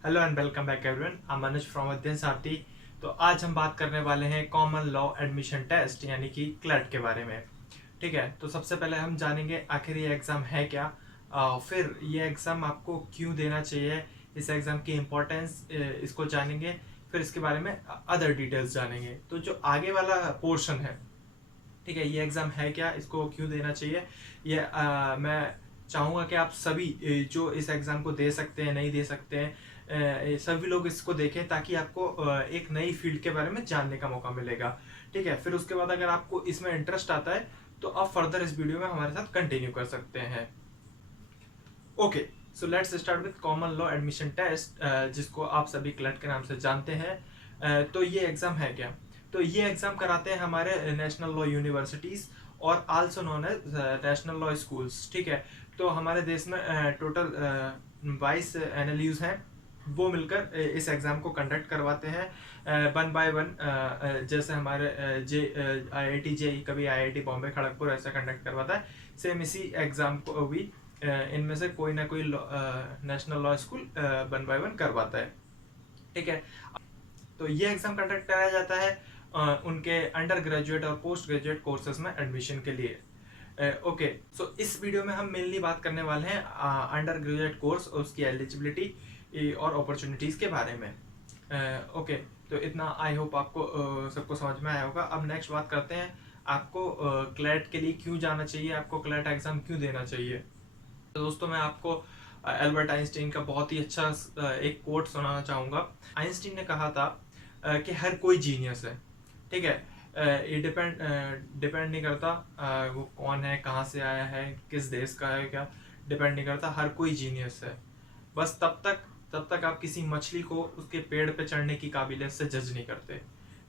Hello and welcome back everyone. I am Anuj from अध्ययन सारथी। तो आज हम बात करने वाले हैं कॉमन लॉ एडमिशन टेस्ट यानी कि क्लैट के बारे में। ठीक है, तो सबसे पहले हम जानेंगे आखिर ये एग्ज़ाम है क्या, फिर ये एग्ज़ाम आपको क्यों देना चाहिए, इस एग्ज़ाम की इम्पोर्टेंस इसको जानेंगे, फिर इसके बारे में अदर डिटेल्स जानेंगे। तो जो आगे वाला पोर्शन है, ठीक है, ये एग्ज़ाम है क्या, इसको क्यों देना चाहिए, ये मैं चाहूँगा कि आप सभी जो इस एग्ज़ाम को दे सकते हैं नहीं दे सकते हैं, सभी लोग इसको देखें ताकि आपको एक नई फील्ड के बारे में जानने का मौका मिलेगा। ठीक है, फिर उसके बाद अगर आपको इसमें इंटरेस्ट आता है तो आप फर्दर इस वीडियो में हमारे साथ कंटिन्यू कर सकते हैं। Okay, so let's start with common law admission test, जिसको आप सभी क्लैट के नाम से जानते हैं। तो ये एग्ज़ाम है क्या? तो ये एग्ज़ाम कराते हैं हमारे नेशनल लॉ यूनिवर्सिटीज़ और also known as national law schools. ठीक है, तो हमारे देश में टोटल 22 एनएलयूज हैं, वो मिलकर इस एग्ज़ाम को कंडक्ट करवाते हैं वन बाय वन। जैसे हमारे IIT JEE कभी IIT बॉम्बे खड़गपुर ऐसा कंडक्ट करवाता है, सेम इसी एग्ज़ाम को भी इनमें से कोई ना कोई national law school one by one करवाता है। ठीक है, तो ये एग्ज़ाम कंडक्ट कराया जाता है उनके अंडर ग्रेजुएट और पोस्ट ग्रेजुएट कोर्सेज में एडमिशन के लिए। ओके, सो इस वीडियो में हम मेनली बात करने वाले हैं अंडर ग्रेजुएट कोर्स और उसकी एलिजिबिलिटी और अपॉर्चुनिटीज़ के बारे में। ओके, तो इतना आई होप आपको सबको समझ में आया होगा। अब नेक्स्ट बात करते हैं आपको क्लैट के लिए क्यों जाना चाहिए, आपको क्लैट एग्ज़ाम क्यों देना चाहिए। तो दोस्तों, मैं आपको एल्बर्ट आइंस्टीन का बहुत ही अच्छा एक कोट सुनाना चाहूँगा। आइंस्टीन ने कहा था कि हर कोई जीनियस है। ठीक है, ये डिपेंड नहीं करता वो कौन है, कहाँ से आया है, किस देश का है, क्या डिपेंड नहीं करता, हर कोई जीनियस है। बस तब तक आप किसी मछली को उसके पेड़ पे चढ़ने की काबिलियत से जज नहीं करते।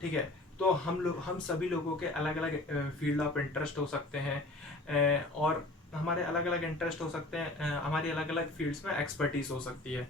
ठीक है, तो हम सभी लोगों के अलग अलग फील्ड ऑफ इंटरेस्ट हो सकते हैं, और हमारे अलग अलग इंटरेस्ट हो सकते हैं, हमारी अलग अलग फील्ड्स में एक्सपर्टीज हो सकती है।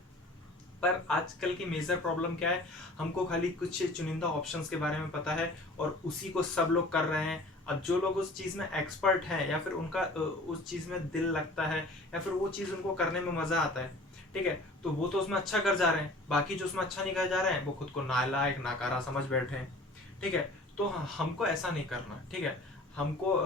पर आजकल की मेजर प्रॉब्लम क्या है, हमको खाली कुछ चुनिंदा ऑप्शंस के बारे में पता है और उसी को सब लोग कर रहे हैं। अब जो लोग उस चीज़ में एक्सपर्ट हैं या फिर उनका उस चीज़ में दिल लगता है या फिर वो चीज़ उनको करने में मज़ा आता है, ठीक है, तो वो तो उसमें अच्छा कर जा रहे हैं। बाकी जो उसमें अच्छा नहीं कर जा रहे हैं वो खुद को नालायक नाकारा समझ बैठे हैं। ठीक है, तो हमको ऐसा नहीं करना। ठीक है, हमको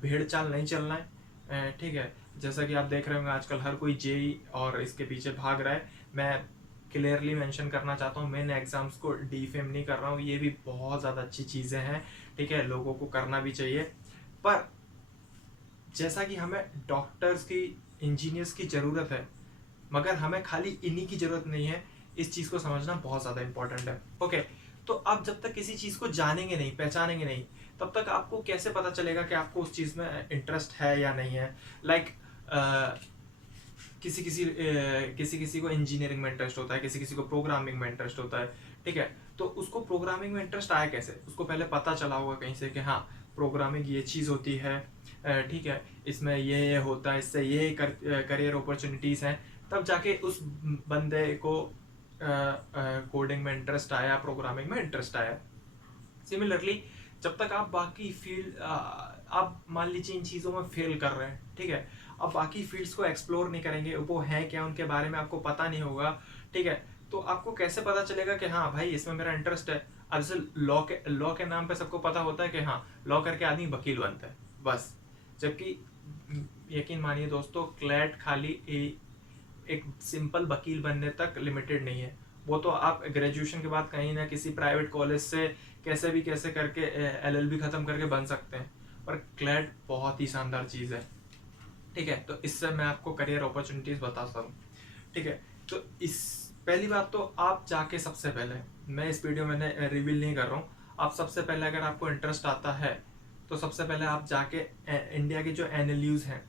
भेड़ चाल नहीं चलना है। ठीक है, जैसा कि आप देख रहे होंगे आजकल हर कोई जेई और इसके पीछे भाग रहा है। मैं क्लियरली मेंशन करना चाहता हूँ, मैं एग्जाम्स को डीफेम नहीं कर रहा हूँ, ये भी बहुत ज़्यादा अच्छी चीज़ें हैं। ठीक है, लोगों को करना भी चाहिए। पर जैसा कि हमें डॉक्टर्स की, इंजीनियर्स की ज़रूरत है, मगर हमें खाली इन्हीं की ज़रूरत नहीं है। इस चीज़ को समझना बहुत ज़्यादा इंपॉर्टेंट है। ओके, तो आप जब तक किसी चीज़ को जानेंगे नहीं, पहचानेंगे नहीं, तब तक आपको कैसे पता चलेगा कि आपको उस चीज़ में इंटरेस्ट है या नहीं है। लाइक किसी किसी को इंजीनियरिंग में इंटरेस्ट होता है, किसी किसी को प्रोग्रामिंग में इंटरेस्ट होता है। ठीक है, तो उसको प्रोग्रामिंग में इंटरेस्ट आया कैसे, उसको पहले पता चला होगा कहीं से कि हाँ, प्रोग्रामिंग ये चीज़ होती है। ठीक है, इसमें ये होता है, इससे ये करियर अपॉर्चुनिटीज़ हैं। तब जाके उस बंदे को कोडिंग में इंटरेस्ट आया, प्रोग्रामिंग में इंटरेस्ट आया। सिमिलरली जब तक आप बाकी फील्ड, आप मान लीजिए इन चीज़ों में फेल कर रहे हैं, ठीक है, अब बाकी फील्ड्स को एक्सप्लोर नहीं करेंगे, वो हैं क्या, उनके बारे में आपको पता नहीं होगा। ठीक है, तो आपको कैसे पता चलेगा कि हाँ भाई इसमें मेरा इंटरेस्ट है। अब जैसे लॉ के नाम पे सबको पता होता है कि हाँ, लॉ करके आदमी वकील बनता है बस। जबकि यकीन मानिए दोस्तों, क्लैट खाली एक सिंपल वकील बनने तक लिमिटेड नहीं है। वो तो आप ग्रेजुएशन के बाद कहीं ना किसी प्राइवेट कॉलेज से कैसे करके LLB खत्म करके बन सकते हैं। पर क्लैट बहुत ही शानदार चीज़ है। ठीक है, तो इससे मैं आपको करियर अपॉर्चुनिटीज़ बताता हूँ। ठीक है, तो इस पहली बात तो आप जाके सबसे पहले, मैं इस वीडियो में रिवील नहीं कर रहा हूँ, आप सबसे पहले अगर आपको इंटरेस्ट आता है तो सबसे पहले आप जाके इंडिया के जो NLUs हैं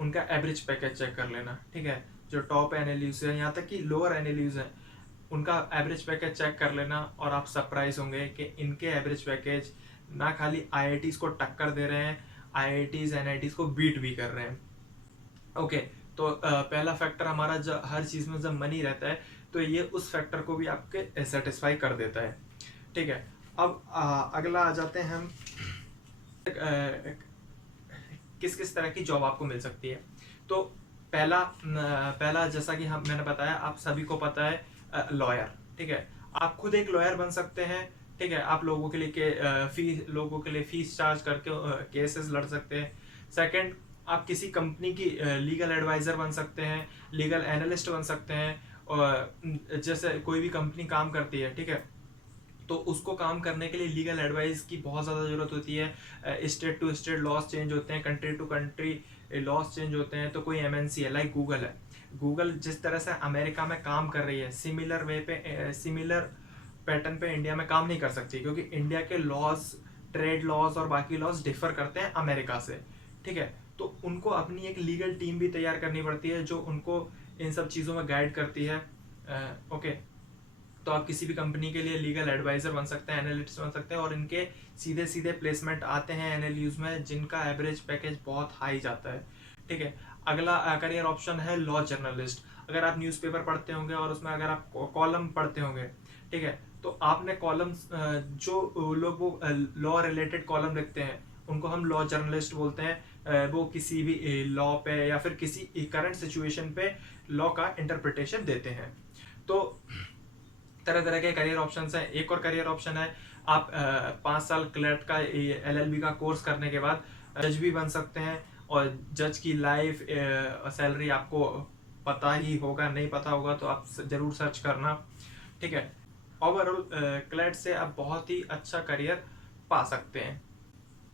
उनका एवरेज पैकेज चेक कर लेना। ठीक है, जो टॉप NLUs हैं, यहाँ तक कि लोअर NLUs हैं, उनका एवरेज पैकेज चेक कर लेना और आप सरप्राइज होंगे कि इनके एवरेज पैकेज ना खाली IITs को टक्कर दे रहे हैं, IITs NITs को बीट भी कर रहे हैं। ओके, तो पहला फैक्टर हमारा जब हर चीज़ में जब मनी रहता है तो ये उस फैक्टर को भी आपके सेटिस्फाई कर देता है। ठीक है, अब अगला आ जाते हैं हम किस किस तरह की जॉब आपको मिल सकती है। तो पहला जैसा कि हम मैंने बताया, आप सभी को पता है, लॉयर। ठीक है, आप खुद एक लॉयर बन सकते हैं। ठीक है, आप लोगों के लिए फीस चार्ज करके केसेस लड़ सकते हैं। सेकंड, आप किसी कंपनी की लीगल एडवाइजर बन सकते हैं, लीगल एनालिस्ट बन सकते हैं। और जैसे कोई भी कंपनी काम करती है, ठीक है, तो उसको काम करने के लिए लीगल एडवाइस की बहुत ज़्यादा ज़रूरत होती है। State to state laws change होते हैं, country to country laws change होते हैं। तो कोई एमएनसी है लाइक गूगल है, गूगल जिस तरह से अमेरिका में काम कर रही है, सिमिलर पैटर्न पे इंडिया में काम नहीं कर सकती, क्योंकि इंडिया के लॉज, ट्रेड लॉज और बाकी लॉज डिफर करते हैं अमेरिका से। ठीक है, तो उनको अपनी एक लीगल टीम भी तैयार करनी पड़ती है जो उनको इन सब चीज़ों में गाइड करती है। ओके, तो आप किसी भी कंपनी के लिए लीगल एडवाइजर बन सकते हैं, एनालिस्ट बन सकते हैं, और इनके सीधे सीधे प्लेसमेंट आते हैं एनएलयूज में, जिनका एवरेज पैकेज बहुत हाई जाता है। ठीक है, अगला करियर ऑप्शन है लॉ जर्नलिस्ट। अगर आप न्यूज़पेपर पढ़ते होंगे और उसमें अगर आप कॉलम पढ़ते होंगे, ठीक है, तो आपने कॉलम्स, जो लोग वो लॉ रिलेटेड कॉलम लिखते हैं उनको हम लॉ जर्नलिस्ट बोलते हैं। वो किसी भी लॉ पे या फिर किसी करंट सिचुएशन पे लॉ का इंटरप्रिटेशन देते हैं। तो तरह तरह के करियर ऑप्शंस हैं। एक और करियर ऑप्शन है, आप 5 साल क्लर्क का एलएलबी का कोर्स करने के बाद जज भी बन सकते हैं। और जज की लाइफ सैलरी आपको पता ही होगा, नहीं पता होगा तो आप जरूर सर्च करना। ठीक है, ओवरऑल क्लर्क से आप बहुत ही अच्छा करियर पा सकते हैं।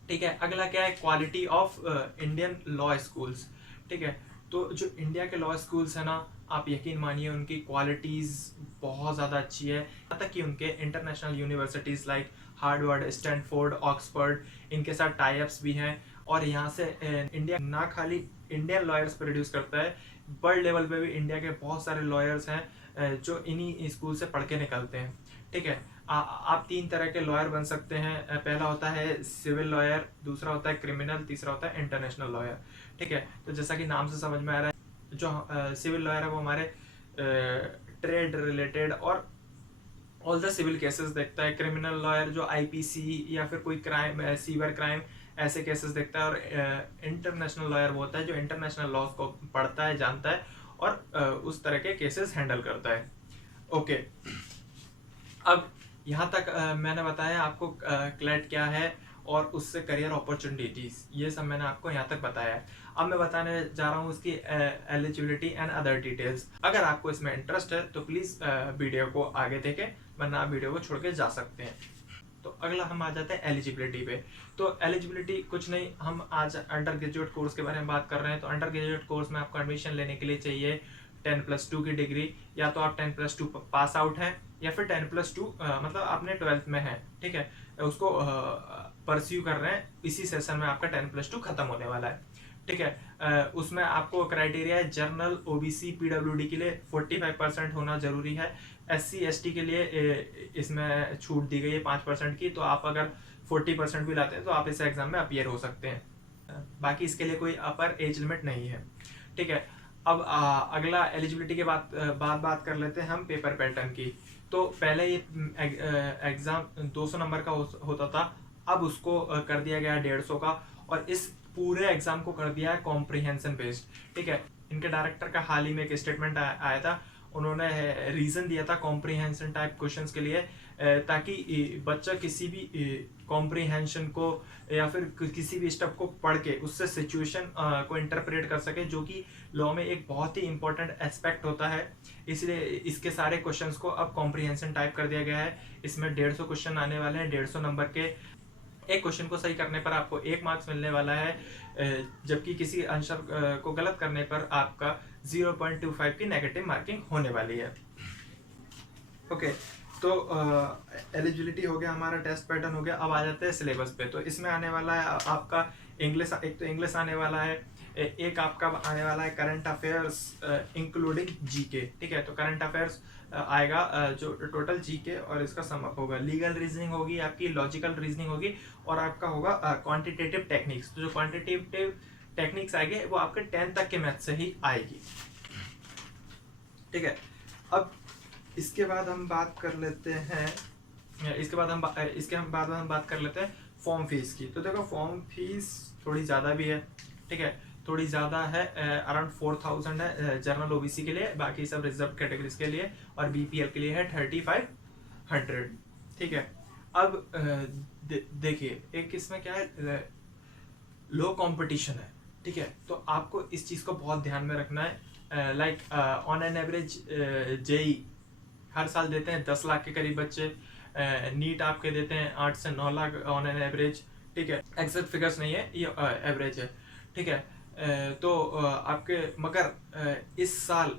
ठीक है, अगला क्या है, quality of Indian law schools. ठीक है, तो जो इंडिया के लॉ स्कूल्स है ना, आप यकीन मानिए उनकी क्वालिटीज़ बहुत ज़्यादा अच्छी है। यहाँ तक कि उनके international universities like Harvard, Stanford, Oxford, इनके साथ टाई अप्स भी हैं। और यहाँ से इंडिया ना खाली इंडियन लॉयर्स प्रोड्यूस करता है, वर्ल्ड लेवल पे भी इंडिया के बहुत सारे लॉयर्स हैं जो इन्हीं स्कूल से पढ़ के निकलते हैं। ठीक है, आप 3 तरह के लॉयर बन सकते हैं। पहला होता है सिविल लॉयर, दूसरा होता है क्रिमिनल, तीसरा होता है इंटरनेशनल लॉयर। ठीक है, तो जैसा कि नाम से समझ में आ रहा है, जो सिविल लॉयर है वो हमारे ट्रेड रिलेटेड और ऑल द सिविल केसेस देखता है। क्रिमिनल लॉयर जो आईपीसी या फिर कोई क्राइम, सीवर क्राइम, ऐसे केसेस देखता है। और इंटरनेशनल लॉयर वो होता है जो इंटरनेशनल लॉज को पढ़ता है, जानता है और उस तरह के केसेस हैंडल करता है। ओके, अब यहाँ तक मैंने बताया आपको क्लैट क्या है और उससे करियर अपॉर्चुनिटीज, ये सब मैंने आपको यहाँ तक बताया है। अब मैं बताने जा रहा हूँ उसकी एलिजिबिलिटी एंड अदर डिटेल्स। अगर आपको इसमें इंटरेस्ट है तो प्लीज़ वीडियो को आगे देखें, वरना आप वीडियो को छोड़ के जा सकते हैं। तो अगला हम आ जाते हैं एलिजिबिलिटी पे। तो एलिजिबिलिटी कुछ नहीं, हम आज अंडर ग्रेजुएट कोर्स के बारे में बात कर रहे हैं। तो अंडर ग्रेजुएट कोर्स में आपको एडमिशन लेने के लिए चाहिए 10+2 की डिग्री, या तो आप 10+2 पास आउट हैं या फिर 10+2 मतलब आपने 12th में है। ठीक है, उसको परस्यू कर रहे हैं, इसी सेशन में आपका 10+2 खत्म होने वाला है। ठीक है, उसमें आपको क्राइटेरिया है, जनरल, ओबीसी, पीडब्ल्यूडी के लिए 45% होना जरूरी है। SC ST के लिए इसमें छूट दी गई है 5% की। तो आप अगर 40% भी लाते हैं तो आप इस एग्जाम में अपीयर हो सकते हैं। बाकी इसके लिए कोई अपर एज लिमिट नहीं है। ठीक है, अब अगला एलिजिबिलिटी के बाद बात कर लेते हैं हम पेपर पैटर्न की। तो पहले ये एग्जाम 200 नंबर का होता था, अब उसको कर दिया गया 150 का, और इस पूरे एग्जाम को कर दिया है कॉम्प्रिहेंशन बेस्ड। ठीक है, इनके डायरेक्टर का हाल ही में एक स्टेटमेंट आया था, उन्होंने रीजन दिया था कॉम्प्रिहेंशन टाइप क्वेश्चंस के लिए, ताकि बच्चा किसी भी कॉम्प्रिहेंशन को या फिर किसी भी स्टेप को पढ़ के उससे सिचुएशन को इंटरप्रेट कर सके, जो कि लॉ में एक बहुत ही इंपॉर्टेंट एस्पेक्ट होता है। इसलिए इसके सारे क्वेश्चंस को अब कॉम्प्रिहेंशन टाइप कर दिया गया है। इसमें 150 क्वेश्चन आने वाले हैं, 150 नंबर के। एक क्वेश्चन को सही करने पर आपको 1 मार्क्स मिलने वाला है, जबकि किसी आंसर को गलत करने पर आपका 0.25 की नेगेटिव मार्किंग होने वाली है। ओके, तो एलिजिबिलिटी हो गया, हमारा टेस्ट पैटर्न हो गया। अब आ जाते हैं सिलेबस पे। तो इसमें आने वाला है आपका इंग्लिश, एक तो इंग्लिश आने वाला है, एक आपका आने वाला है करंट अफेयर्स इंक्लूडिंग जीके। ठीक है, तो करंट अफेयर्स आएगा जो टोटल जीके, और इसका सम अप होगा। लीगल रीजनिंग होगी आपकी, लॉजिकल रीजनिंग होगी, और आपका होगा क्वांटिटेटिव टेक्निक्स। तो जो क्वांटिटेटिव टेक्निक्स आएंगे वो आपके 10 तक के मैथ से ही आएगी। ठीक है, अब इसके बाद हम बात कर लेते हैं, इसके बाद हम बात कर लेते हैं फॉर्म फीस की। तो देखो, फॉर्म फीस थोड़ी ज़्यादा भी है। ठीक है, थोड़ी ज़्यादा है, अराउंड 4000 है जनरल ओबीसी के लिए, बाकी सब रिजर्व कैटेगरीज के लिए, और बीपीएल के लिए है 3500। ठीक है। अब देखिए एक इसमें क्या है, लो कंपटीशन है। ठीक है, तो आपको इस चीज़ को बहुत ध्यान में रखना है। Like on an average JEE हर साल देते हैं 10 लाख के करीब बच्चे, नीट आपके देते हैं 8 से 9 लाख ऑन एन एवरेज। ठीक है, एग्जैक्ट फिगर्स नहीं है, ये एवरेज है। ठीक है, तो आपके मगर इस साल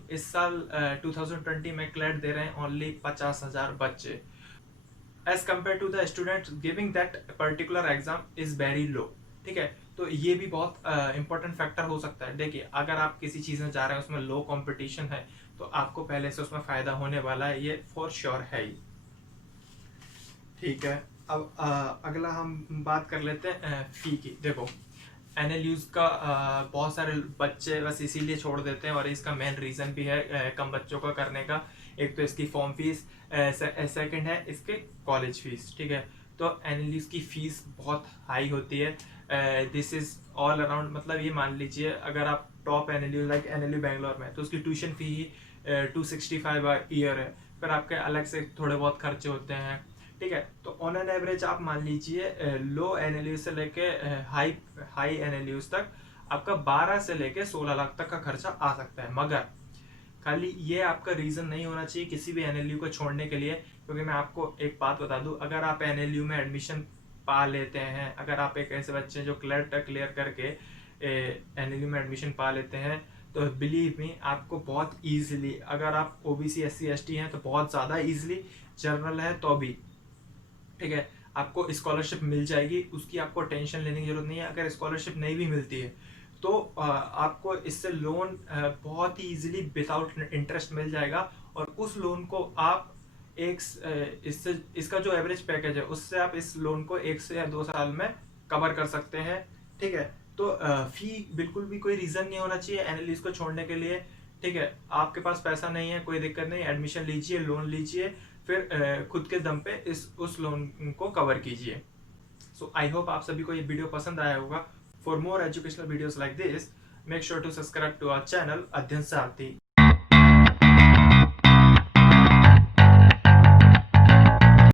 2020 में क्लैट दे रहे हैं ओनली 50,000 बच्चे, as compare to the student giving that particular exam is very low. ठीक है, तो ये भी बहुत इंपॉर्टेंट फैक्टर हो सकता है। देखिए अगर आप किसी चीज़ में जा रहे हैं उसमें लो कंपटीशन है, तो आपको पहले से उसमें फ़ायदा होने वाला है, ये फॉर श्योर है ही। ठीक है, अब अगला हम बात कर लेते हैं फ़ी की। देखो एनएलयूज का बहुत सारे बच्चे बस इसीलिए छोड़ देते हैं, और इसका मेन रीज़न भी है कम बच्चों का करने का। एक तो इसकी फॉर्म फीस, सेकंड है इसके कॉलेज फीस। ठीक है, तो एनएलयूज की फ़ीस बहुत हाई होती है। दिस इज़ ऑल अराउंड, मतलब ये मान लीजिए अगर आप top NLU like NLU Bangalore में, तो उसकी ट्यूशन फ़ी ही 265 ईयर है। फिर आपके अलग से थोड़े बहुत खर्चे होते हैं। ठीक है, तो ऑन एन एवरेज आप मान लीजिए लो एनएलयू से लेके हाई हाई एनएलयूज तक आपका 12 से लेके 16 लाख तक का खर्चा आ सकता है। मगर खाली ये आपका रीज़न नहीं होना चाहिए किसी भी एनएलयू को छोड़ने के लिए, क्योंकि मैं आपको एक बात बता दूं, अगर आप एनएलयू में एडमिशन पा लेते हैं, अगर आप एक ऐसे बच्चे जो क्लियर करके एनएलयू में एडमिशन पा लेते हैं, तो बिलीव मी आपको बहुत ईजिली, अगर आप ओबीसी एससी एसटी हैं तो बहुत ज़्यादा ईजिली, जनरल है तो भी, ठीक है, आपको स्कॉलरशिप मिल जाएगी। उसकी आपको टेंशन लेने की जरूरत नहीं है। अगर स्कॉलरशिप नहीं भी मिलती है तो आपको इससे लोन बहुत ही इजीली विदाउट इंटरेस्ट मिल जाएगा, और उस लोन को आप इससे इसका जो एवरेज पैकेज है उससे आप इस लोन को 1 से 2 साल में कवर कर सकते हैं। ठीक है, तो फी बिल्कुल भी कोई रीज़न नहीं होना चाहिए एनालिस्ट को छोड़ने के लिए। ठीक है, आपके पास पैसा नहीं है, कोई दिक्कत नहीं, एडमिशन लीजिए, लोन लीजिए, फिर खुद के दम पे उस लोन को कवर कीजिए। सो आई होप आप सभी को ये वीडियो पसंद आया होगा। For more educational videos like this, make sure to subscribe to our channel Adhyayan Sarathi.